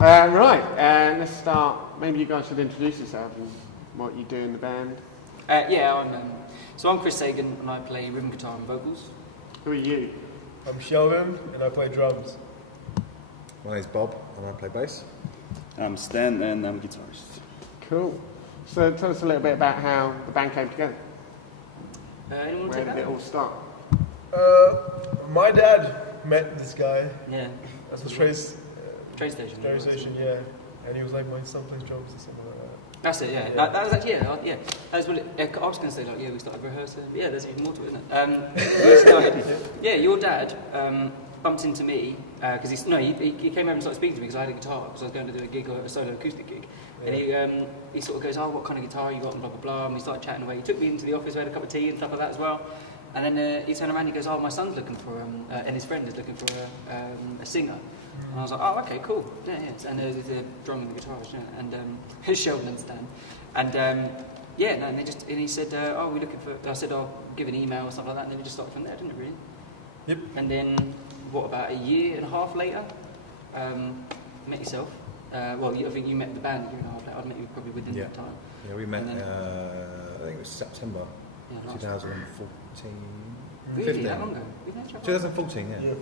Right, let's start. Maybe you guys should introduce yourselves and what you do in the band. So I'm Chris Sagan and I play rhythm guitar and vocals. Who are you? I'm Sheldon and I play drums. My name's Bob and I play bass. I'm Stan and I'm a guitarist. Cool. So tell us a little bit about how the band came together. Anyone want to Where take did it that? all start? My dad met this guy Yeah. at the train Station. station, yeah. And he was like, my son plays drums or something like that. That's it, yeah. Yeah. That was actually, yeah. That's what I was going to say, like, yeah, we started rehearsing. Yeah, there's even more to it, isn't it? Your dad bumped into me, because he came over and started speaking to me because I had a guitar, because I was going to do a gig, or a solo acoustic gig. Yeah. And he sort of goes, oh, what kind of guitar you got, and blah, blah, blah. And we started chatting away. He took me into the office, we had a cup of tea and stuff like that as well. And then he turned around and he goes, oh, my son's looking for, and his friend is looking for a singer. And I was like, oh, okay, cool. Yeah. And there's the drum and the guitarist, yeah. And Sheldon and Stan. And and he said, oh, we're looking for, I said, I'll give an email or something like that. And then we just started from there, didn't it, really? Yep. And then, about a year and a half later, met yourself. I think you met the band a year and a half later. I'd met you probably within that time. Yeah, we met, And then- I think it was September Yeah, 2014. Really? 15. That long ago? We met each other? 2014, yeah. Yeah. Yeah,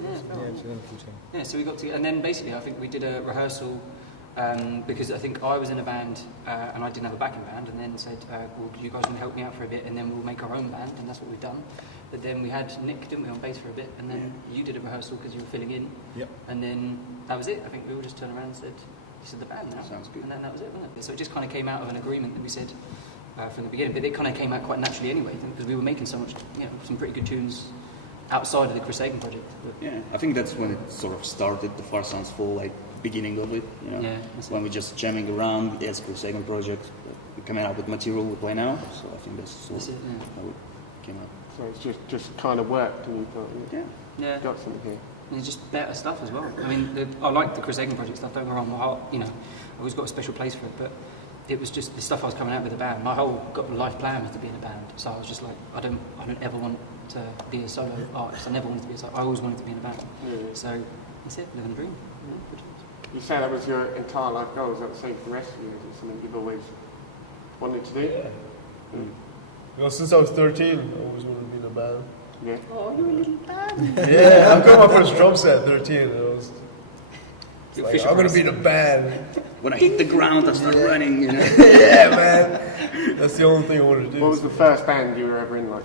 2014. Yeah, so we got to, and then basically I think we did a rehearsal because I think I was in a band and I didn't have a backing band, and then said, well, you guys want to help me out for a bit, and then we'll make our own band, and that's what we've done. But then we had Nick, didn't we, on bass for a bit, and then you did a rehearsal because you were filling in. Yep. And then that was it. I think we all just turned around and said, this is the band now. Sounds good. And then that was it, wasn't it? So it just kind of came out of an agreement that we said from the beginning, but it kind of came out quite naturally anyway, because we were making so much, some pretty good tunes outside of the Chris Sagan project. But Yeah, I think that's when it sort of started, the Far Sounds Full, like, beginning of it, Yeah, that's when we're just jamming around, yes, Chris Sagan project, we're coming out with material we play now, so I think that's sort that's of it, how it came out. So it's just kind of worked and you thought, Yeah. yeah. got something here. And it's just better stuff as well. I mean, I like the Chris Sagan project stuff, don't get me wrong, my heart, I've always got a special place for it, but it was just the stuff I was coming out with the band. My whole life plan was to be in a band, so I was just like, I don't ever want to be a solo artist. I never wanted to be I always wanted to be in a band. Yeah. So that's it, living a dream. You say that was your entire life goal. Is that the same for the rest of you? Is it something you've always wanted to do? Yeah. Well, since I was 13, I always wanted to be in a band. Yeah. Oh, you're a little band. Yeah, I got my first drum set at 13 and I was You're like, Fisher I'm gonna Price. be in a band. When I hit the ground, I start running, Yeah, man. That's the only thing I wanted to do. What was the first band you were ever in like?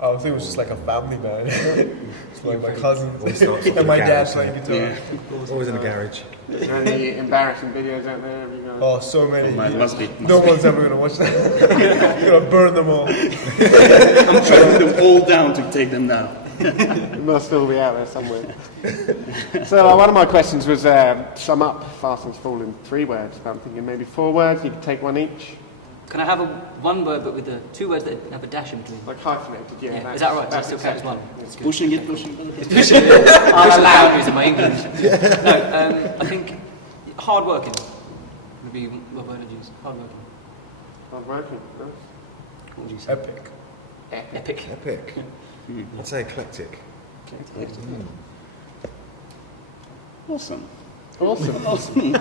I think it was just like a family band. It's like my cousins Always starts off and my with dad garage, playing guitar. Yeah. Always in the garage. Is there any embarrassing videos out there? Have you guys? Oh, so many. Must be. No one's ever gonna watch that. I'm gonna burn them all. I'm tracking them all down to take them down. It must still be out there somewhere. So one of my questions was sum up Fast and Fall in 3 words. But I'm thinking maybe 4 words. You could take one each. Can I have one word but with the 2 words that have a dash in between? Like hyphenated, yeah. Yeah. Is that right? Does that still count as one? acceptable. Good. Pushing it. Pushing the boundaries of my English. No, I think hard working would be what word I'd use. Hard working. Hard working. Nice. What would you say? Epic. Epic. Epic. I'd say eclectic. Awesome. Awesome. Awesome.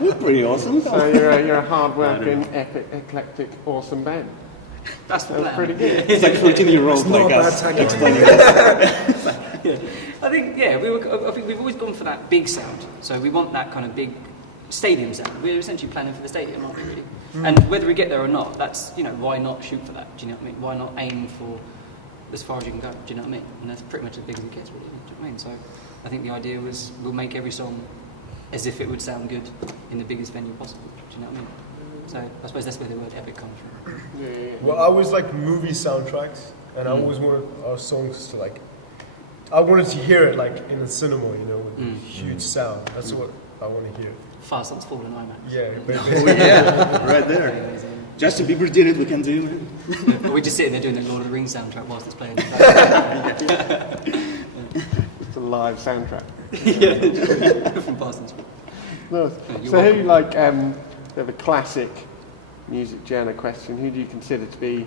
We're pretty awesome. So you're a hard-working, epic, eclectic, awesome band. That's the That's plan. pretty good. It's like 14-year-olds Not like a bad us. tagline. I think I think we've always gone for that big sound. So we want that kind of big stadium sound. We're essentially planning for the stadium, aren't we? Really? And whether we get there or not, that's why not shoot for that? Do you know what I mean? Why not aim for as far as you can go? Do you know what I mean? And that's pretty much as big as it gets, really. Do you know what I mean? So I think the idea was we'll make every song as if it would sound good in the biggest venue possible. Do you know what I mean? So I suppose that's where the word epic comes from. Yeah. Well, I always like movie soundtracks, and I always wanted our songs to like. I wanted to hear it like in the cinema, with huge sound. That's what I want to hear. Fast Songs Fall in IMAX. Yeah, Oh yeah, right there. Justin Bieber did it, we can do it. We're just sitting there doing the Lord of the Rings soundtrack whilst it's playing. It's a live soundtrack. From Fast and Fall. Nice. You're So welcome. who, like, we have a classic music journal question. Who do you consider to be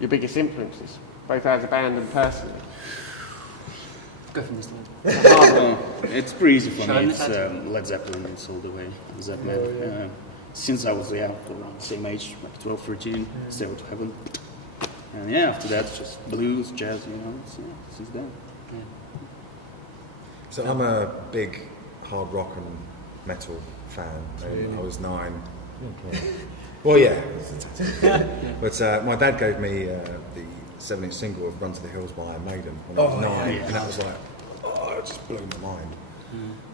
your biggest influences, both as a band and personally? Go for Mr. It's pretty easy for Shall I me. It's add? Led Zeppelin. It's all the way. Zeppelin. Oh, yeah. Since I was around the same age, like 12, 13, Stairway to Heaven. And yeah, after that, it's just blues, jazz, you know. So, since then. So I'm a big hard rock and metal fan. I was 9. Well, yeah. But my dad gave me the 7-inch single of Run to the Hills by Iron Maiden when I was 9, and that was like, it just blew my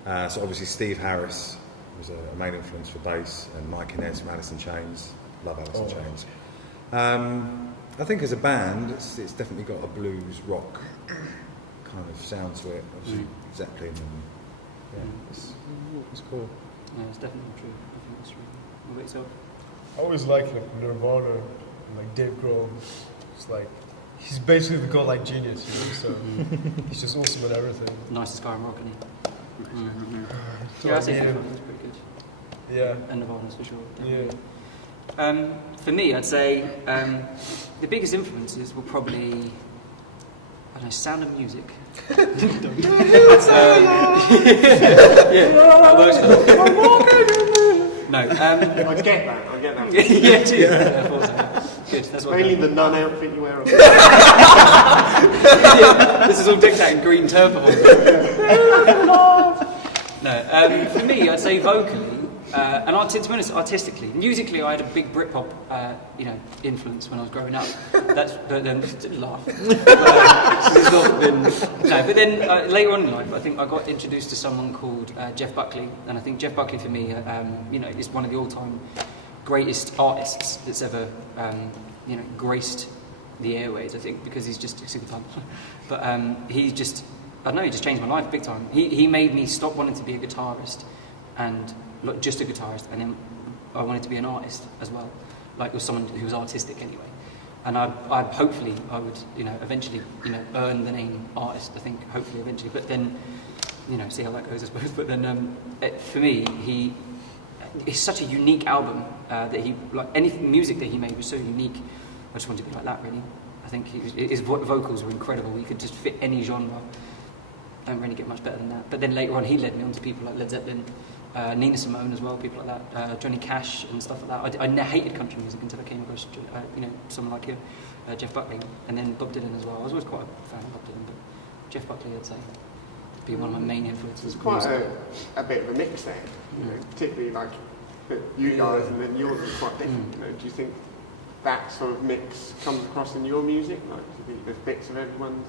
mind. So obviously Steve Harris was a main influence for bass, and Mike Inez from Alice in Chains. Love Alice in Chains. I think as a band, it's definitely got a blues rock kind of sound to it. Obviously Zeppelin, and it's cool. Yeah, it's definitely true. I think that's true. What about yourself? I always like Nirvana, and, like Dave Grohl. It's like he's basically the godlike genius, you know. So he's just awesome at everything. Nicest guy in rock, isn't he? Yeah, I say Yeah. Foo Fighters is pretty good. Yeah. And Nirvana's for sure. Yeah. For me, I'd say the biggest influences were probably, I don't know, Sound of Music. No. I get that. Yeah, too. Yeah, I thought so. Good. That's what Mainly the nun outfit you wear. This is all decked out in green turban. No, for me, I'd say vocally, and to be honest, artistically, musically, I had a big Britpop, influence when I was growing up. But then laugh. It's not been, no, but then later on in life, I think I got introduced to someone called Jeff Buckley, and I think Jeff Buckley for me, is one of the all-time greatest artists that's ever, graced the airways. I think because he's just super fun, but he just changed my life big time. He made me stop wanting to be a guitarist and just a guitarist, and then I wanted to be an artist as well, like with someone who was artistic anyway. And I hopefully I would eventually earn the name artist. I think hopefully eventually, but then see how that goes I suppose. But then for me it's such a unique album that he any music that he made was so unique. I just wanted to be like that really. I think his vocals were incredible. He could just fit any genre. Don't really get much better than that. But then later on, he led me on to people like Led Zeppelin, Nina Simone as well, people like that, Johnny Cash and stuff like that. I hated country music until I came across someone like him, Jeff Buckley, and then Bob Dylan as well. I was always quite a fan of Bob Dylan, but Jeff Buckley, I'd say, would be one of my main influences. It's quite a bit of a mix there, particularly like you guys and then yours are quite different. Do you think that sort of mix comes across in your music? Like, do you think there's bits of everyone's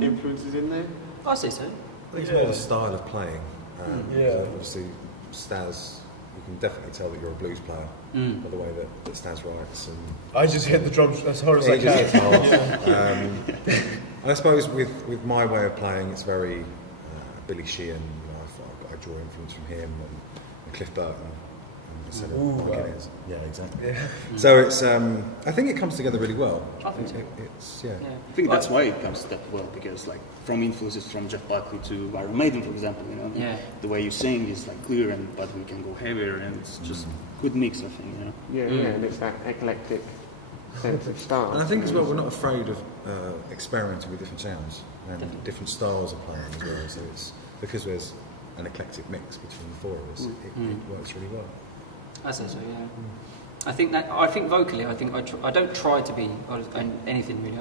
influences in there? I say so. I think it's more the style of playing. So obviously, Stas, you can definitely tell that you're a blues player by the way that Stas writes. And I just hit the drums as hard as I he just can. hits hard. And I suppose with my way of playing, it's very Billy Sheehan. I draw influence from him and Cliff Burton. Instead of Mike Inez. Yeah, exactly. Yeah. So it's, I think it comes together really well. I think so. It's, yeah. I think that's why it comes that well, because like from influences from Jeff Buckley to Iron Maiden, for example, the way you sing is like clear, but we can go heavier, and it's just good mix, I think. Yeah, and it's that eclectic sense of style. And I think as well, we're not afraid of experimenting with different sounds and different styles of playing as well. So it's because there's an eclectic mix between the four of us, it works really well. I say so, yeah. I think vocally, I don't try to be anything really.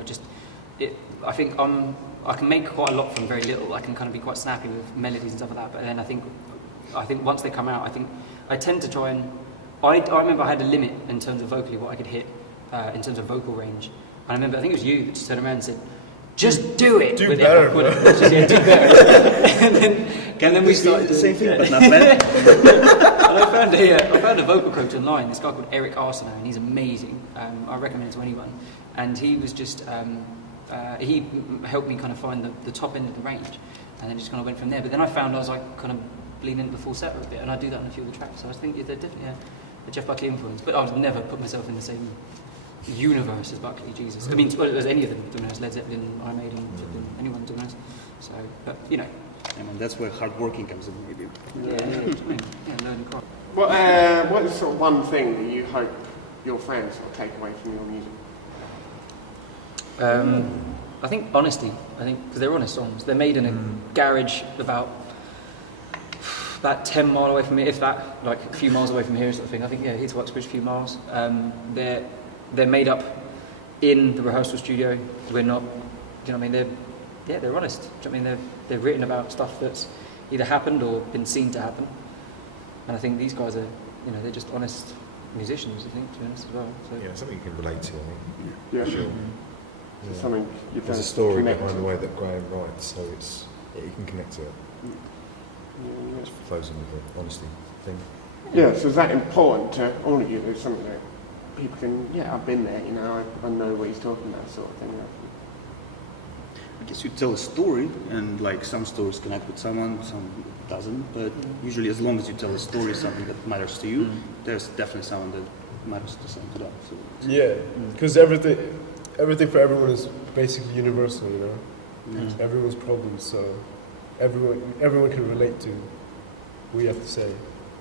I think I can make quite a lot from very little. I can kind of be quite snappy with melodies and stuff like that. But then I think once they come out, I tend to try and. I remember I had a limit in terms of vocally what I could hit in terms of vocal range. And I think it was you that just turned around and said, "Just do it." Do better. Do better. and then we started the same thing, but not better. And I found a vocal coach online, this guy called Eric Arsenault, and he's amazing. I recommend it to anyone. And he was just, he helped me kind of find the top end of the range, and then just kind of went from there. But then I found I was like kind of bleeding into the full set a bit, and I do that on a few of the tracks. So I think they're definitely a Jeff Buckley influence, but I would never put myself in the same universe as Buckley, Jesus. I mean, as any of them, to be honest, Led Zeppelin, Iron Maiden, anyone, to be honest. So, but, I mean, that's where hard working comes in, maybe. learn craft. What is sort of one thing that you hope your fans will take away from your music? I think honesty. I think because they're honest songs. They're made in a garage about 10 mile away from here, if that, like a few miles away from here, sort of thing. I think here to Uxbridge, a few miles. They're made up in the rehearsal studio. We're not, do you know what I mean? They're honest. Do you know what I mean? They're written about stuff that's either happened or been seen to happen. And I think these guys are, they're just honest musicians, I think, to be honest as well. So. Yeah, something you can relate to, I think. Yeah, Sure. So something you've There's done a story connect behind to. the way that Graham writes, so you can connect to it. Yeah, It flows in with the honesty thing. yeah, so is that important to all of you? There's something that people can, I've been there, I know what he's talking about, sort of thing. I guess you tell a story, and like some stories connect with someone, some doesn't. But usually, as long as you tell a story, something that matters to you, there's definitely someone that matters to someone to that. So Yeah, because everything for everyone is basically universal, Everyone's problems, so everyone can relate to what you have to say.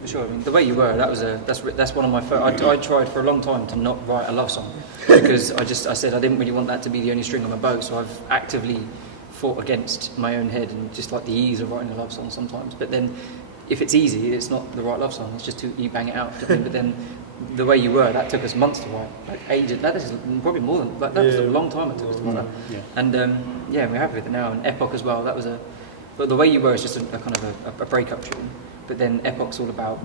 For sure. I mean, the way you were, that's one of my first. I tried for a long time to not write a love song because I said I didn't really want that to be the only string on my bow. So I've actively fought against my own head and just like the ease of writing a love song sometimes. But then, if it's easy, it's not the right love song. It's just you bang it out. But then, the way you were, that took us months to write, like ages. That is probably more than that. That was a long time it took us to write that. Yeah. And we're happy with it now. And Epoch as well. That was but the way you were is just a kind of a breakup tune. But then Epoch's all about,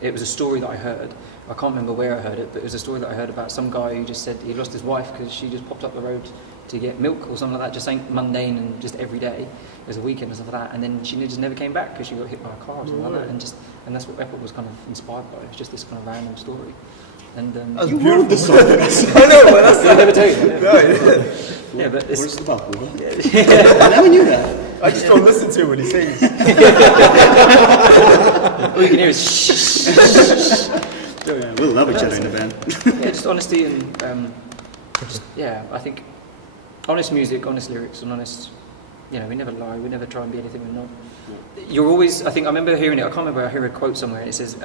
it was a story that I heard. I can't remember where I heard it, but it was a story that I heard about some guy who just said he lost his wife because she just popped up the road to get milk or something like that, just saying mundane and just every day. It was a weekend or something like that. And then she just never came back because she got hit by a car or something like that. And that's what Epoch was kind of inspired by. It's just this kind of random story. And That's you beautiful. wrote the song. I know, but that's I never tell you. no, Yeah, but What is it's, it about? I never knew that. I just don't listen to it when he sings. all you can hear is shh. Yeah, we'll love each other in the band. Yeah, just honesty and I think honest music, honest lyrics, and honest. We never lie. We never try and be anything we're not. You're always. I think I remember hearing it. I can't remember. I heard a quote somewhere. And it says,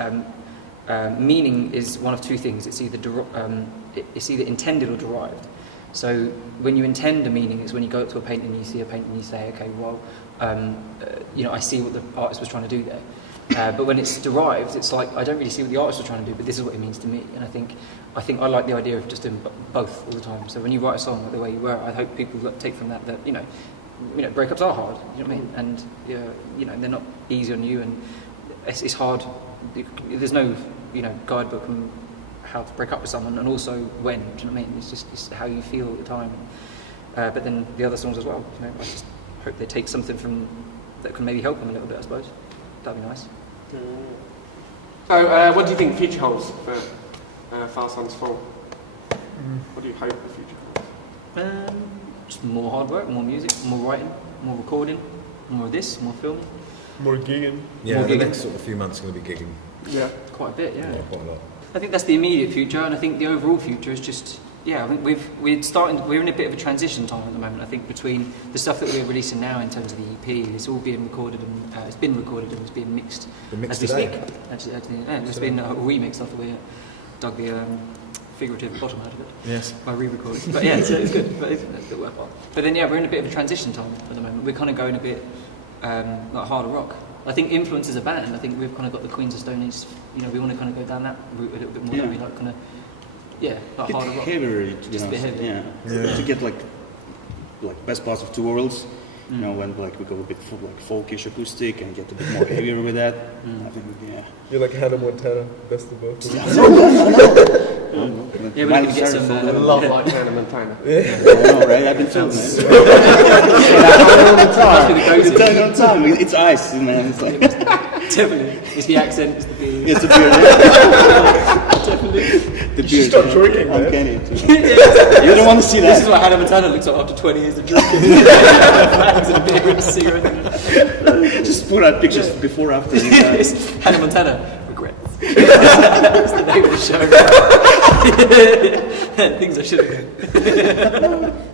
"Meaning is one of two things. It's either intended or derived." So when you intend a meaning, it's when you go up to a painting and you see a painting and you say, "Okay, well, I see what the artist was trying to do there." But when it's derived, it's like I don't really see what the artist was trying to do, but this is what it means to me. And I think I like the idea of just doing both all the time. So when you write a song like the way you were, I hope people take from that breakups are hard. You know what I mean? And they're not easy on you, and it's hard. There's no guidebook on how to break up with someone, and also when. Do you know what I mean? It's how you feel at the time. But then the other songs as well. I just hope they take something from that can maybe help them a little bit. I suppose that'd be nice. So, what do you think future holds for Fast Sons 4? What do you hope the future holds? Just more hard work, more music, more writing, more recording, more of this, more filming. More gigging. Yeah, More the gigging. next sort of few months are going to be gigging. Yeah. Quite a bit, yeah. Quite a lot. I think that's the immediate future, and I think the overall future is just, I think we're in a bit of a transition time at the moment. I think between the stuff that we're releasing now in terms of the EP, it's all being recorded and it's been recorded and it's being mixed The mix as we today. speak. Actually, it's been a remix after we dug the figurative bottom out of it Yes. by re-recording. But yeah, it's good. But it's a bit worthwhile. But then we're in a bit of a transition time at the moment. We're kind of going a bit like harder rock. I think influence as a band. I think we've kind of got the Queens of Stone Age. We want to kind of go down that route a little bit more. Yeah. Don't we? Like kind of, like Bit harder rock. heavier, to be Just a bit honest. heavier. Yeah. To get like best parts of two worlds. When like we go a bit folkish acoustic and get a bit more heavier with that. I think You're like Hannah Montana, best of both. Yeah, we need to get some. A lot like Hannah Montana. I know, right? I've been filming it. Must be the It's go-to. done on time. It's ice, man. It's like Definitely. It's the accent. It's the beard. it's a beard. Definitely. The should beard. start drinking, man. Uncanny. You don't want to see This is that. what Hannah Montana looks like after 20 years of drinking. Flags and a beer and a cigarette. Just put out pictures before, after. It's Hannah Montana. Regrets. That's the name of the show. Things I should have done.